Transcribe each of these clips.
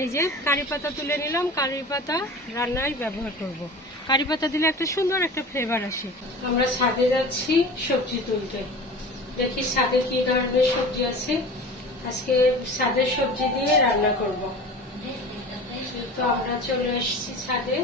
এই যে কারি পাতা তুলে নিলাম, কারি পাতা রান্নায় ব্যবহার করব। কারি পাতা দিলে একটা সুন্দর একটা ফ্লেভার আসে। আমরা ছাদে যাচ্ছি সবজি তুলতে, দেখি ছাদে কি ধরনের সবজি আছে। আজকে ছাদের সবজি দিয়ে রান্না করব। তো আমরা চলে এসেছি ছাদে।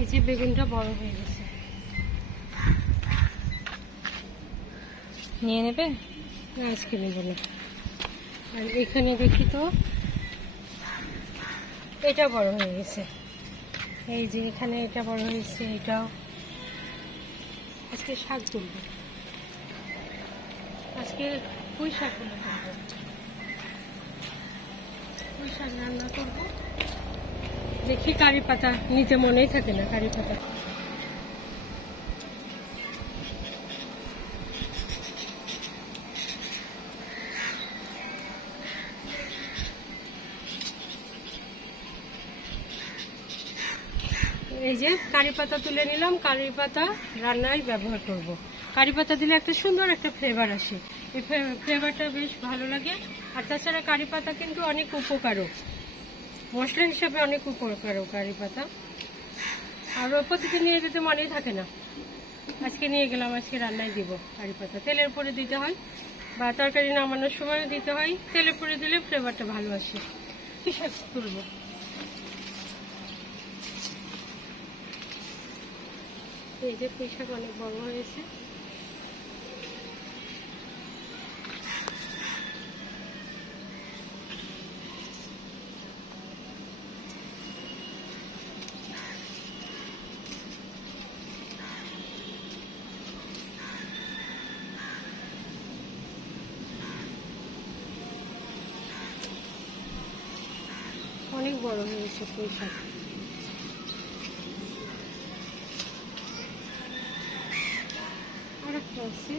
এই যে বেগুনটা বড় হয়ে গেছে, নিয়ে নেবে না আজকে নেব না। আর এখানে দেখি তো এটা বড় হয়ে গেছে, এই যে এখানে এটা বড় হয়েছে, এটাও। আজকে শাক তুলব, আজকে পুঁই শাক তুলব, পুঁই শাক রান্না করবো। দেখি কারি পাতা নিতে মনেই থাকে না, কারি পাতা। এই যে কারি পাতা তুলে নিলাম, কারি পাতা রান্নায় ব্যবহার করব। কারি পাতা দিলে একটা সুন্দর একটা ফ্লেভার আসে, এই ফ্লেভারটা বেশ ভালো লাগে। আর তাছাড়া কারি পাতা কিন্তু অনেক উপকারও, মশলা হিসাবে অনেক উপকারও কারি পাতা। আর প্রতিদিন নিয়ে যেতে মনেই থাকে না, আজকে নিয়ে গেলাম, আজকে রান্নায় দিব। কারি পাতা তেলের উপরে দিতে হয় বা তরকারি নামানোর সময়ও দিতে হয়, তেলের উপরে দিলে ফ্লেভারটা ভালো আসে। কি শাক তুলবো, এই যে পুঁই শাক অনেক বড় হয়েছে। অনেক বড় হয়েছে পুঁই শাক। আর একটা আছে,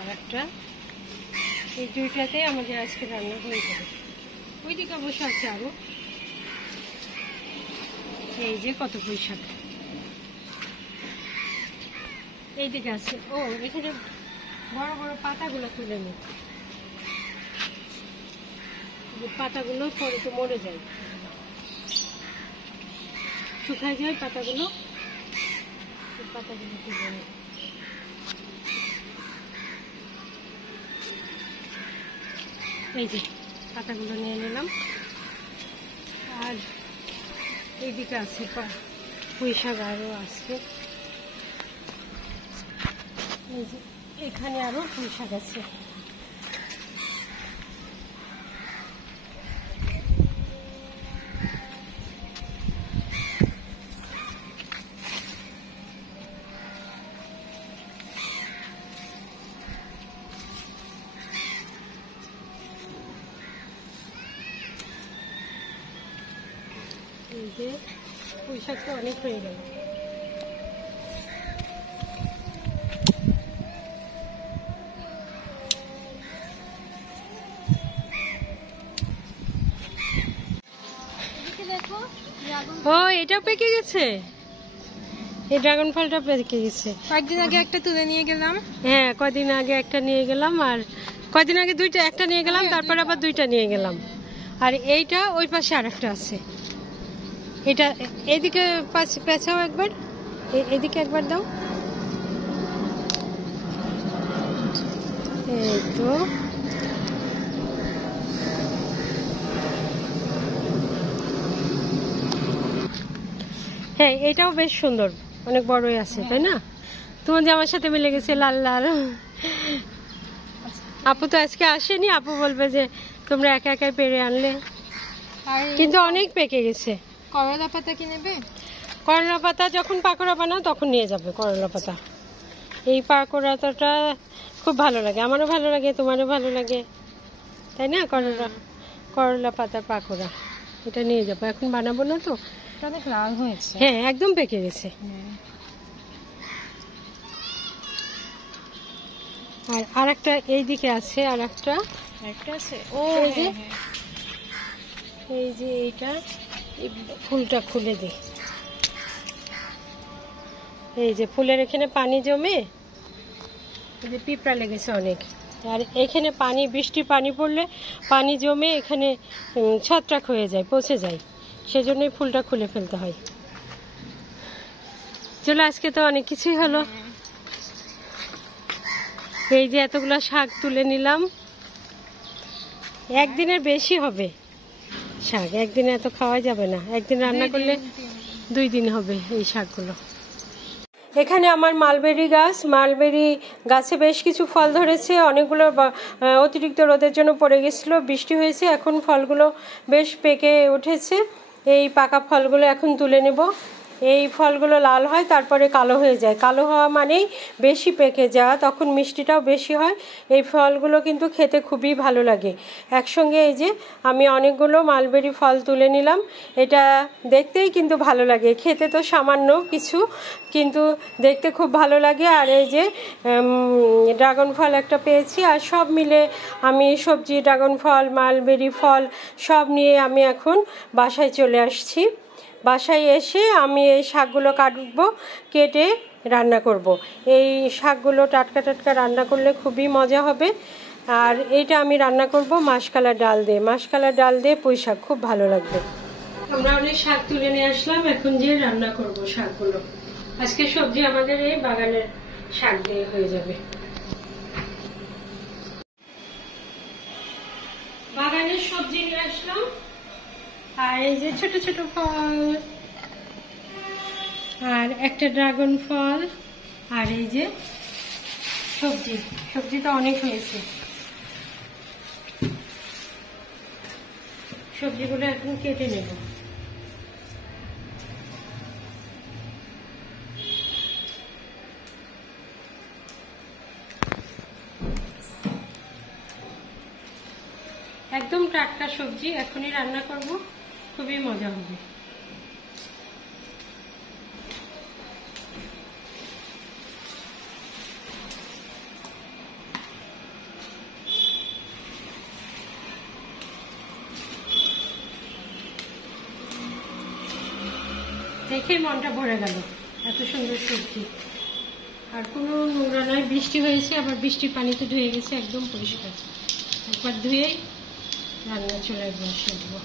আর একটা। এই দুইটাতে আমাদের আজকে রান্না হয়ে যাবে। ওইদিকে বসে আছে আরো, এই যে কত পুঁই শাক এইদিকে আছে। ও এখানে বড় বড় পাতাগুলো তুলে নি, পাতাগুলো পরে তো মরে যায়, শুকায় যায় পাতাগুলো, পাতাগুলো তুলে নি। এই যে পাতাগুলো নিয়ে নিলাম। আর এইদিকে আছে পুঁই শাক আরও আছে, এই যে এখানে আরো পুঁই শাক আছে। এই যে পুঁই শাকটা অনেক হয়ে গেল। ও এটাও পেকে গেছে, এই ড্রাগন ফলটা পেকে গেছে। কয়েকদিন আগে একটা তুলে নিয়ে গেলাম। হ্যাঁ কয়দিন আগে একটা নিয়ে গেলাম, আর কয়দিন আগে দুইটা, একটা নিয়ে গেলাম, তারপর আবার দুইটা নিয়ে গেলাম। আর এইটা ওই পাশে আর একটা আছে, এটা এদিকে পেছাও একবার, এদিকে একবার দাও। এই তো হ্যাঁ এটাও বেশ সুন্দর, অনেক বড়ই আছে তাই না? তোমার জামার সাথে মিলে গেছে, লাল লাল। আপু তো আজকে আসেনি, আপু বলবে যে তোমরা একা একাই পেরে আনলে, আর কিন্তু অনেক পেকে গেছে। করলা পাতা কি নেবে? করলা পাতা যখন পাকোড়া বানাও তখন নিয়ে যাবে করলা পাতা। এই পাকোড়াটা খুব ভালো লাগে, আমারও ভালো লাগে, তোমারও ভালো লাগে, তাই না? করলা পাতার পাকোড়া এটা নিয়ে যাবো, এখন বানাবো না তো। অনেক লাল হয়েছে। হ্যাঁ, একদম পেকে গেছে। আর আরেকটা এইদিকে আছে, আরেকটা আছে। ও এই যে এই যে এইটা, এই ফুলটা খুলে দিই। এই যে ফুলের এখানে পানি জমে, এই যে পিঁপড়া লেগেছে অনেক, আর এখানে পানি, বৃষ্টির পানি পড়লে পানি জমে এখানে ছত্রাক হয়ে যায়, পচে যায়, সেজন্যই ফুলটা খুলে ফেলতে হয়। চলো, আজকে তো অনেক কিছুই হলো। এই যে এতগুলো শাক তুলে নিলাম, একদিনের বেশি হবে শাক, একদিনে এত খাওয়া যাবে না, একদিন রান্না করলে 2 দিন হবে এই শাকগুলো। এখানে আমার মালবেরি গাছ, মালবেরি গাছে বেশ কিছু ফল ধরেছে, অনেকগুলো অতিরিক্ত রোদের জন্য পড়ে গেছিলো, বৃষ্টি হয়েছে, এখন ফলগুলো বেশ পেকে উঠেছে। এই পাকা ফলগুলো এখন তুলে নেব। এই ফলগুলো লাল হয়, তারপরে কালো হয়ে যায়, কালো হওয়া মানেই বেশি পেকে যাওয়া, তখন মিষ্টিটাও বেশি হয়। এই ফলগুলো কিন্তু খেতে খুবই ভালো লাগে। একসঙ্গে এই যে আমি অনেকগুলো মালবেরি ফল তুলে নিলাম, এটা দেখতেই কিন্তু ভালো লাগে, খেতে তো সামান্য কিছু, কিন্তু দেখতে খুব ভালো লাগে। আর এই যে ড্রাগন ফল একটা পেয়েছি, আর সব মিলে আমি সবজি, ড্রাগন ফল, মালবেরি ফল সব নিয়ে আমি এখন বাসায় চলে আসছি। বাসায় এসে আমি এই শাকগুলো কাটবো, কেটে রান্না করব। এই শাকগুলো টাটকা টাটকা রান্না করলে খুবই মজা হবে। আর এইটা আমি রান্না করব মাসকালার ডাল দিয়ে, মাসকালার ডাল দিয়ে পুঁই শাক, খুব ভালো লাগবে। আমরা অনেক শাক তুলে নিয়ে আসলাম, এখন যে রান্না করব শাকগুলো। আজকে সবজি আমাদের এই বাগানের শাক দিয়ে হয়ে যাবে। বাগানের সবজি নিয়ে আসলাম, আর এই যে ছোট ছোট ফল, আর একটা ড্রাগন ফল, আর এই যে সবজি, সবজিটা অনেক হয়েছে। সবজিগুলো এখন কেটে নেব। একদম টাটকা সবজি, এখনই রান্না করব, খুবই মজা হবে। দেখেই মনটা ভরে গেল, এত সুন্দর সবজি, আর কোনো নোংরা নয়, বৃষ্টি হয়েছে, আবার বৃষ্টির পানিতে ধুয়ে গেছে, একদম পরিষ্কার। একবার ধুয়েই রান্না চুলায় বসিয়ে দেবো।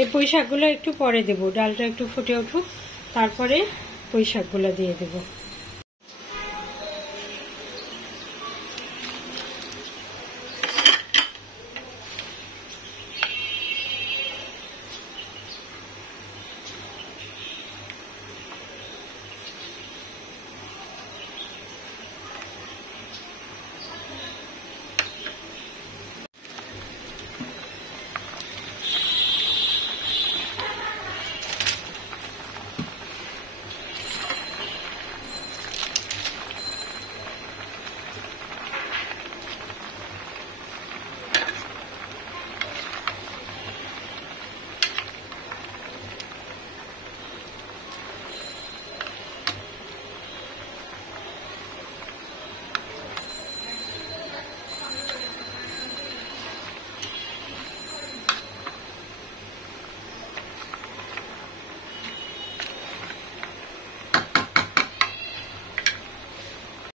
এই পুঁই শাকগুলো একটু পরে দেবো, ডালটা একটু ফুটে উঠুক, তারপরে পুঁই শাকগুলো দিয়ে দেবো।